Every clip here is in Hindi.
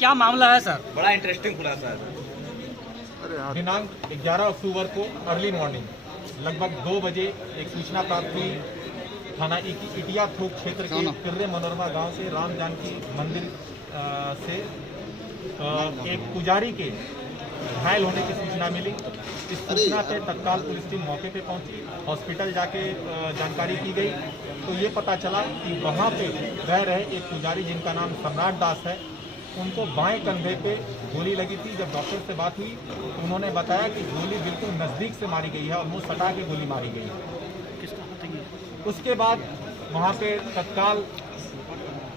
क्या मामला है सर? बड़ा इंटरेस्टिंग खुलासा है। दिनांक 11 अक्टूबर को अर्ली मॉर्निंग लगभग 2 बजे एक सूचना प्राप्त हुई थाना इटिया थोक क्षेत्र के किर्रे मनोरमा गांव से राम जानकी मंदिर से एक पुजारी के घायल होने की सूचना मिली। इस सूचना पे तत्काल पुलिस टीम मौके पे पहुंची, हॉस्पिटल जाके जानकारी की गई तो ये पता चला कि वहाँ पे रह रहे एक पुजारी जिनका नाम सम्राट दास है, उनको बाएं कंधे पे गोली लगी थी। जब डॉक्टर से बात हुई तो उन्होंने बताया कि गोली बिल्कुल नज़दीक से मारी गई है और मुंह सटा के गोली मारी गई है। उसके बाद वहाँ पे तत्काल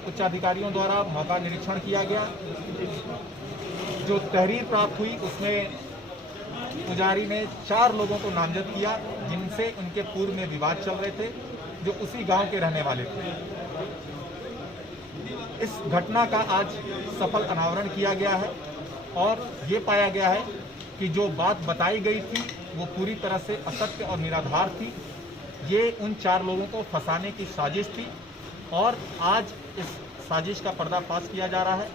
उच्च अधिकारियों द्वारा मौका निरीक्षण किया गया। जो तहरीर प्राप्त हुई उसमें पुजारी ने 4 लोगों को नामजद किया जिनसे उनके पूर्व में विवाद चल रहे थे, जो उसी गांव के रहने वाले थे। इस घटना का आज सफल अनावरण किया गया है और ये पाया गया है कि जो बात बताई गई थी वो पूरी तरह से असत्य और निराधार थी। ये उन 4 लोगों को फंसाने की साजिश थी और आज इस साजिश का पर्दाफाश किया जा रहा है।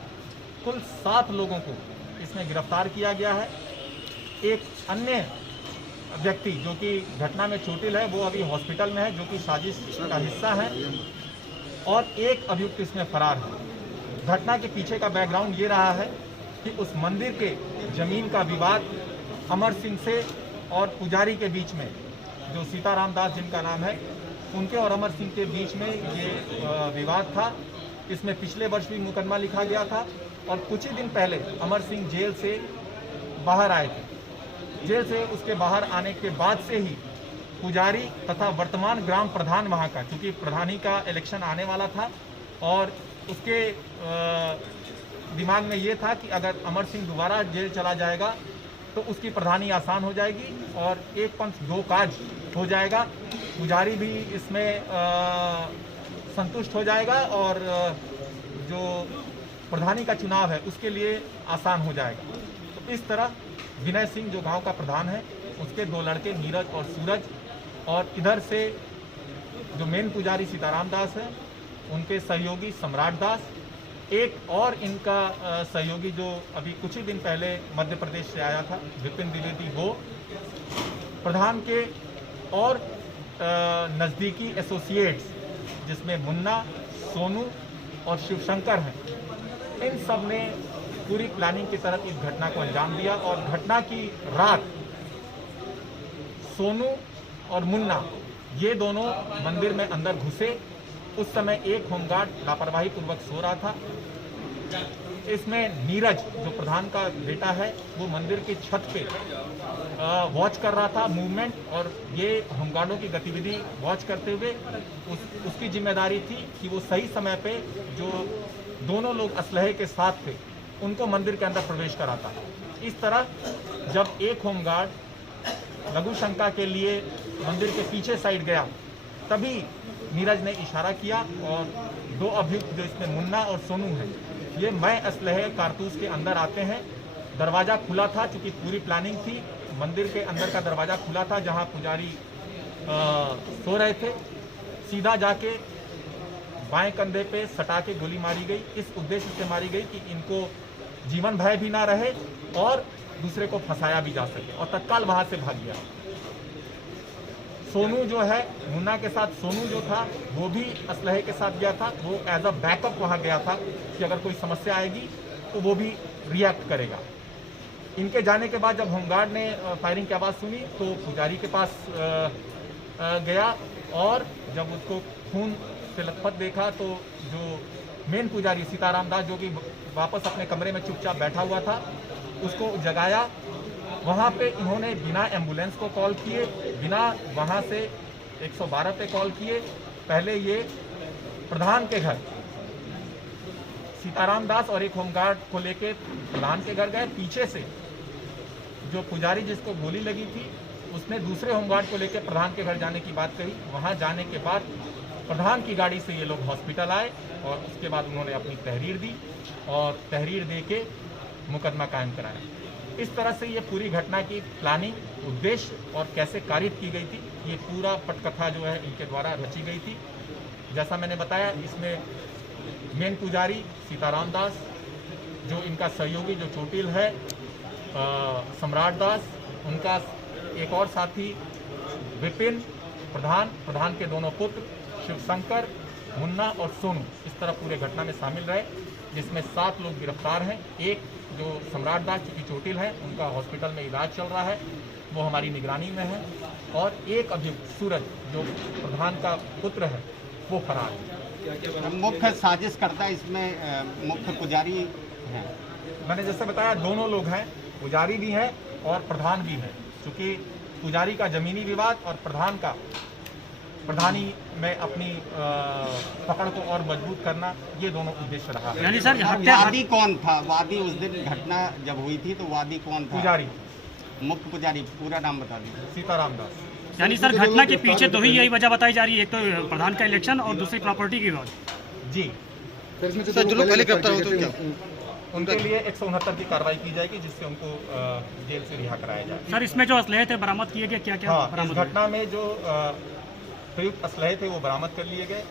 कुल 7 लोगों को इसमें गिरफ्तार किया गया है। एक अन्य व्यक्ति जो कि घटना में चोटिल है वो अभी हॉस्पिटल में है, जो कि साजिश का हिस्सा है, और एक अभियुक्त इसमें फरार है। घटना के पीछे का बैकग्राउंड ये रहा है कि उस मंदिर के जमीन का विवाद अमर सिंह से और पुजारी के बीच में, जो सीताराम दास जिनका नाम है, उनके और अमर सिंह के बीच में ये विवाद था। इसमें पिछले वर्ष भी मुकदमा लिखा गया था और कुछ ही दिन पहले अमर सिंह जेल से बाहर आए थे। जेल से उसके बाहर आने के बाद से ही पुजारी तथा वर्तमान ग्राम प्रधान वहाँ का, क्योंकि प्रधानी का इलेक्शन आने वाला था और उसके दिमाग में ये था कि अगर अमर सिंह दोबारा जेल चला जाएगा तो उसकी प्रधानी आसान हो जाएगी और एक पंथ दो काज हो जाएगा। पुजारी भी इसमें संतुष्ट हो जाएगा और जो प्रधानी का चुनाव है उसके लिए आसान हो जाएगा। तो इस तरह विनय सिंह जो गांव का प्रधान है, उसके 2 लड़के नीरज और सूरज, और इधर से जो मेन पुजारी सीताराम दास है, उनके सहयोगी सम्राट दास, एक और इनका सहयोगी जो अभी कुछ ही दिन पहले मध्य प्रदेश से आया था, विपिन द्विवेदी, वो प्रधान के और नज़दीकी एसोसिएट्स जिसमें मुन्ना, सोनू और शिवशंकर हैं, इन सब ने पूरी प्लानिंग की तरह इस घटना को अंजाम दिया। और घटना की रात सोनू और मुन्ना ये दोनों मंदिर में अंदर घुसे। उस समय एक होमगार्ड लापरवाही पूर्वक सो रहा था। इसमें नीरज जो प्रधान का बेटा है वो मंदिर की छत पे वॉच कर रहा था मूवमेंट, और ये होमगार्डों की गतिविधि वॉच करते हुए उसकी जिम्मेदारी थी कि वो सही समय पे जो दोनों लोग असलहे के साथ थे उनको मंदिर के अंदर प्रवेश कराता। इस तरह जब एक होमगार्ड लघु शंका के लिए मंदिर के पीछे साइड गया, तभी नीरज ने इशारा किया और 2 अभियुक्त जो इसमें मुन्ना और सोनू हैं, ये मैं असलहे कारतूस के अंदर आते हैं। दरवाज़ा खुला था, चूँकि पूरी प्लानिंग थी। मंदिर के अंदर का दरवाज़ा खुला था जहाँ पुजारी सो रहे थे। सीधा जाके बाएं कंधे पे सटा के गोली मारी गई। इस उद्देश्य से मारी गई कि इनको जीवन भय भी ना रहे और दूसरे को फंसाया भी जा सके, और तत्काल वहाँ से भाग गया। सोनू जो है, मुन्ना के साथ सोनू जो था वो भी असलहे के साथ गया था। वो एज अ बैकअप वहाँ गया था कि अगर कोई समस्या आएगी तो वो भी रिएक्ट करेगा। इनके जाने के बाद जब होमगार्ड ने फायरिंग की आवाज़ सुनी तो पुजारी के पास गया, और जब उसको खून से लथपथ देखा तो जो मेन पुजारी सीताराम दास, जो कि वापस अपने कमरे में चुपचाप बैठा हुआ था, उसको जगाया। वहाँ पे इन्होंने बिना एम्बुलेंस को कॉल किए, बिना वहाँ से 112 पे कॉल किए, पहले ये प्रधान के घर सीताराम दास और एक होमगार्ड को लेके प्रधान के घर गए। पीछे से जो पुजारी जिसको गोली लगी थी उसने दूसरे होमगार्ड को लेकर प्रधान के घर जाने की बात कही। वहाँ जाने के बाद प्रधान की गाड़ी से ये लोग हॉस्पिटल आए और उसके बाद उन्होंने अपनी तहरीर दी और तहरीर दे के मुकदमा कायम कराया। इस तरह से ये पूरी घटना की प्लानिंग, उद्देश्य और कैसे कारित की गई थी, ये पूरा पटकथा जो है इनके द्वारा रची गई थी। जैसा मैंने बताया, इसमें मेन पुजारी सीताराम दास, जो इनका सहयोगी जो चोटिल है सम्राट दास, उनका एक और साथी विपिन प्रधान के दोनों पुत्र शिवशंकर, मुन्ना और सोनू इस तरह पूरे घटना में शामिल रहे, जिसमें 7 लोग गिरफ्तार हैं। एक जो सम्राट दास चूँकि चोटिल है, उनका हॉस्पिटल में इलाज चल रहा है, वो हमारी निगरानी में है, और एक अभियुक्त सूरज जो प्रधान का पुत्र है वो फरार है। मुख्य साजिश करता इसमें मुख्य पुजारी हैं। मैंने जैसे बताया दोनों लोग हैं, पुजारी भी है और प्रधान भी है, क्योंकि पुजारी का जमीनी विवाद और प्रधानी में अपनी पकड़ को और मजबूत करना, ये दोनों उद्देश्य रहा है। यानी सर वादी कौन था? वादी उस दिन घटना जब हुई थी तो वादी कौन था? पुजारी, मुख्य पुजारी, पूरा नाम बता दीजिए। सीताराम दास। यानी सर घटना के पीछे तो ही यही वजह बताई जा रही है, एक तो प्रधान का इलेक्शन और दूसरी प्रॉपर्टी की विवाद। जी सर, जो लोग पहले गिरफ्तार हो तो क्या उनके लिए 169 की कार्रवाई की जाएगी, जिससे उनको जेल से रिहा कराया जाए। सर इसमें जो असलहे थे बरामद किए गए, क्या क्या हाँ, इस बरामद हुए? घटना में जो प्रयुक्त असलहे थे वो बरामद कर लिए गए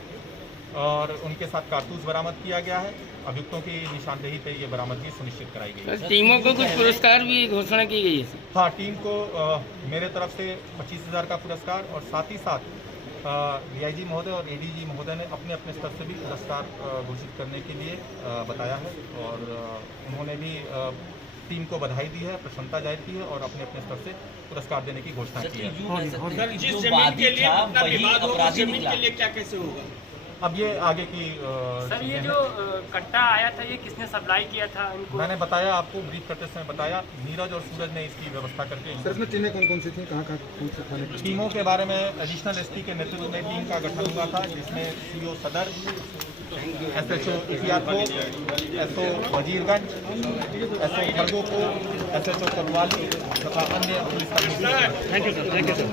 और उनके साथ कारतूस बरामद किया गया है। अभियुक्तों की निशानदेही पे ये बरामदगी सुनिश्चित कराई गई है। टीमों को कुछ पुरस्कार भी घोषणा की गई है। हाँ, टीम को मेरे तरफ से 25,000 का पुरस्कार और साथ ही साथ डीआईजी महोदय और एडीजी महोदय ने अपने अपने स्तर से भी पुरस्कार घोषित करने के लिए बताया है, और उन्होंने भी टीम को बधाई दी है, प्रसन्नता जाहिर की है और अपने अपने स्तर से पुरस्कार देने की घोषणा की है। सर, जिस जमीन के लिए अपना विवाद होगा, जमीन के लिए क्या कैसे होगा? अब ये आगे की सर ये जो कट्टा आया था, ये किसने सप्लाई किया था इनको? मैंने बताया, आपको ब्रीफ करते समय बताया, नीरज और सूरज ने इसकी व्यवस्था करके। सर, इसमें टीमें कौन कौन सी थी, कहाँ कौन से थाने की? टीमों के बारे में एडिशनल एसपी के नेतृत्व में टीम का गठन हुआ था, जिसमें CO Sadar, SHO Itiyapur, SO Wazirganj, SO Khadgopur, SHO Kotwali तथा अन्य पुलिस कर्मी। Thank you sir.